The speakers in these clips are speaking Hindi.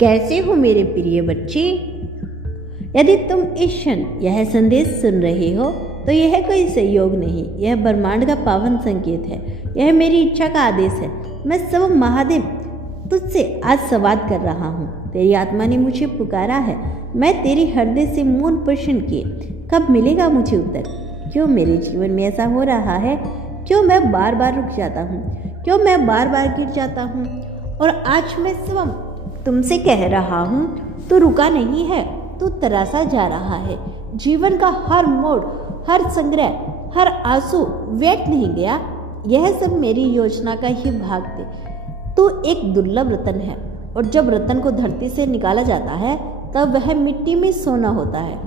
कैसे हो मेरे प्रिय बच्चे। यदि तुम इस क्षण यह संदेश सुन रहे हो तो यह कोई संयोग नहीं, यह ब्रह्मांड का पावन संकेत है। यह मेरी इच्छा का आदेश है। मैं सब महादेव तुझसे आज संवाद कर रहा हूँ। तेरी आत्मा ने मुझे पुकारा है। मैं तेरी हृदय से मौन प्रश्न किए, कब मिलेगा मुझे उत्तर? क्यों मेरे जीवन में ऐसा हो रहा है? क्यों मैं बार बार रुक जाता हूँ? क्यों मैं बार बार गिर जाता हूँ? और आज मैं स्वयं तुमसे कह रहा हूँ, तू रुका नहीं है, तू तरासा जा रहा है। जीवन का हर मोड़, हर संग्रह, हर आंसू व्यर्थ नहीं गया। यह सब मेरी योजना का ही भाग थे। तू एक दुर्लभ रत्न है, और जब रत्न को धरती से निकाला जाता है तब वह मिट्टी में सोना होता है।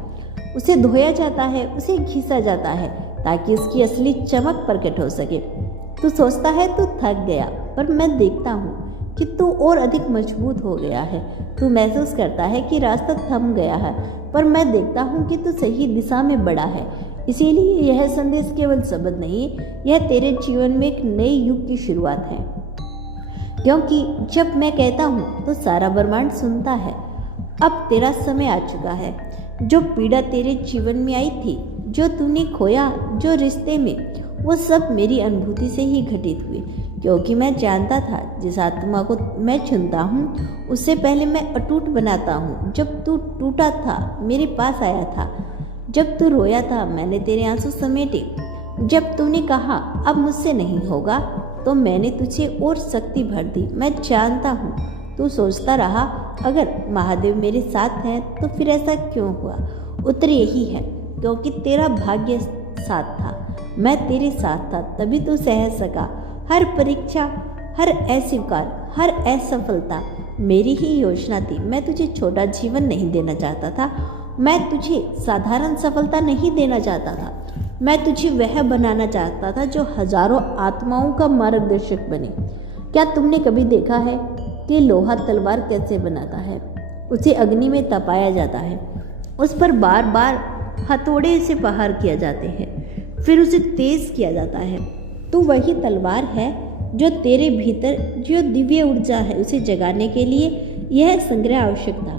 उसे धोया जाता है, उसे घिसा जाता है ताकि उसकी असली चमक प्रकट हो सके। तू सोचता है तू थक गया, पर मैं देखता हूँ कि तू और अधिक मजबूत हो गया है। तू महसूस करता है कि रास्ता थम गया है, पर मैं देखता हूँ कि तू सही दिशा में बढ़ा है। इसीलिए यह संदेश केवल शब्द नहीं, यह तेरे जीवन में एक नए युग की शुरुआत है। क्योंकि जब मैं कहता हूँ तो सारा ब्रह्मांड सुनता है। अब तेरा समय आ चुका है। जो पीड़ा तेरे जीवन में आई थी, जो तूने खोया, जो रिश्ते में, वो सब मेरी अनुभूति से ही घटित हुए। क्योंकि मैं जानता था जिस आत्मा को मैं चुनता हूँ उससे पहले मैं अटूट बनाता हूँ। जब तू टूटा था मेरे पास आया था, जब तू रोया था मैंने तेरे आंसू समेटे, जब तूने कहा अब मुझसे नहीं होगा तो मैंने तुझे और शक्ति भर दी। मैं जानता हूँ तू सोचता रहा अगर महादेव मेरे साथ हैं तो फिर ऐसा क्यों हुआ? उत्तर यही है, क्योंकि तेरा भाग्य साथ था, मैं तेरे साथ था, तभी तू सह सका। हर परीक्षा, हर अस्वीकार, हर असफलता मेरी ही योजना थी। मैं तुझे छोटा जीवन नहीं देना चाहता था, मैं तुझे साधारण सफलता नहीं देना चाहता था। मैं तुझे वह बनाना चाहता था जो हजारों आत्माओं का मार्गदर्शक बने। क्या तुमने कभी देखा है कि लोहा तलवार कैसे बनाता है? उसे अग्नि में तपाया जाता है, उस पर बार बार हथौड़े से प्रहार किया जाते हैं, फिर उसे तेज किया जाता है। तो वही तलवार है जो तेरे भीतर जो दिव्य ऊर्जा है उसे जगाने के लिए यह संग्रह आवश्यक था।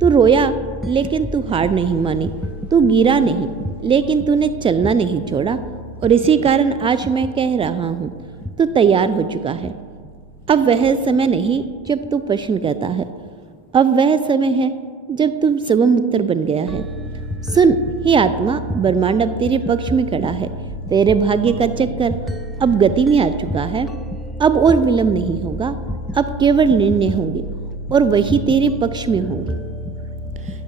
तू रोया लेकिन तू हार नहीं मानी, तू गिरा नहीं लेकिन तूने चलना नहीं छोड़ा। और इसी कारण आज मैं कह रहा हूँ तू तैयार हो चुका है। अब वह समय नहीं जब तू प्रश्न करता है, अब वह समय है जब तुम सबम उत्तर बन गया है। सुन हे आत्मा, ब्रह्मांड अब तेरे पक्ष में खड़ा है। तेरे भाग्य का चक्कर अब गति में आ चुका है। अब और विलंब नहीं होगा, अब केवल निर्णय होंगे और वही तेरे पक्ष में होंगे।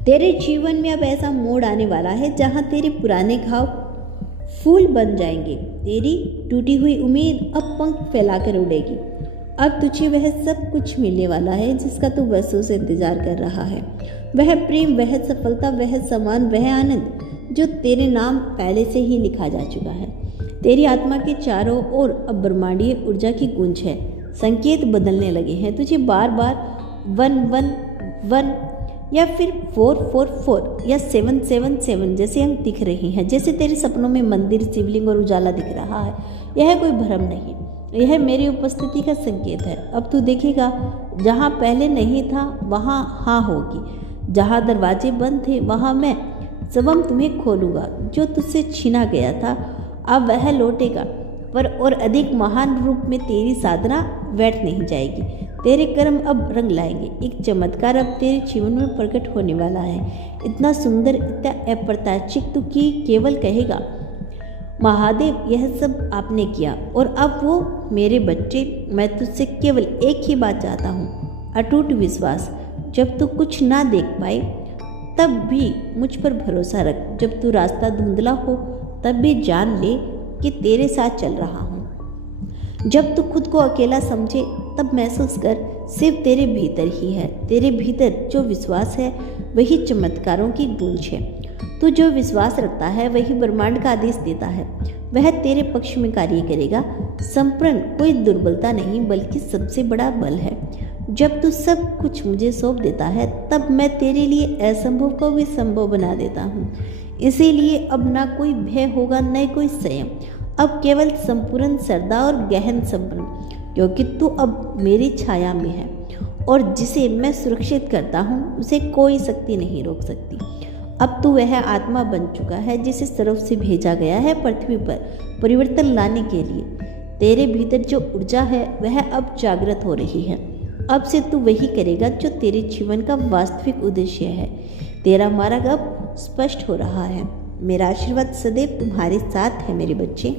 तेरे जीवन में अब ऐसा मोड़ आने वाला है जहां तेरे पुराने घाव फूल बन जाएंगे। तेरी टूटी हुई उम्मीद अब पंख फैलाकर उड़ेगी। अब तुझे वह सब कुछ मिलने वाला है जिसका तू वर्षों से इंतजार कर रहा है। वह प्रेम, वह सफलता, वह सम्मान, वह आनंद जो तेरे नाम पहले से ही लिखा जा चुका है। तेरी आत्मा के चारों ओर अब ब्रह्मांडीय ऊर्जा की गूंज है। संकेत बदलने लगे हैं। तुझे बार बार 111 या फिर 444 या 777 जैसे अंक दिख रहे हैं, जैसे तेरे सपनों में मंदिर, शिवलिंग और उजाला दिख रहा है। यह कोई भ्रम नहीं, यह मेरी उपस्थिति का संकेत है। अब तू देखेगा जहाँ पहले नहीं था वहाँ हाँ होगी, जहाँ दरवाजे बंद थे वहाँ मैं स्वयं तुम्हें खोलूंगा। जो तुझसे छीना गया था अब वह लौटेगा, पर और अधिक महान रूप में। तेरी साधना व्यर्थ नहीं जाएगी, तेरे कर्म अब रंग लाएंगे। एक चमत्कार अब तेरे जीवन में प्रकट होने वाला है, इतना सुंदर, इतना अप्रत्याशित तू कि केवल कहेगा महादेव यह सब आपने किया। और अब वो मेरे बच्चे, मैं तुझसे केवल एक ही बात चाहता हूँ, अटूट विश्वास। जब तू कुछ ना देख पाए तब भी मुझ पर भरोसा रख। जब तू रास्ता धुंधला हो तब भी जान ले कि तेरे साथ चल रहा हूँ। जब तू खुद को अकेला समझे तब महसूस कर सिर्फ तेरे भीतर ही है। तेरे भीतर जो विश्वास है वही चमत्कारों की गूंज है। तू जो विश्वास रखता है वही ब्रह्मांड का आदेश देता है, वह तेरे पक्ष में कार्य करेगा। संपूर्ण कोई दुर्बलता नहीं बल्कि सबसे बड़ा बल है। जब तू सब कुछ मुझे सौंप देता है तब मैं तेरे लिए असंभव को भी संभव बना देता हूँ। इसीलिए अब ना कोई भय होगा, न कोई संयम, अब केवल संपूर्ण श्रद्धा और गहन संपन्न, क्योंकि तू अब मेरी छाया में है और जिसे मैं सुरक्षित करता हूँ उसे कोई शक्ति नहीं रोक सकती। अब तू वह आत्मा बन चुका है जिसे सर्व से भेजा गया है पृथ्वी पर परिवर्तन लाने के लिए। तेरे भीतर जो ऊर्जा है वह अब जागृत हो रही है। अब से तू वही करेगा जो तेरे जीवन का वास्तविक उद्देश्य है। तेरा मार्ग अब स्पष्ट हो रहा है। मेरा आशीर्वाद सदैव तुम्हारे साथ है मेरे बच्चे।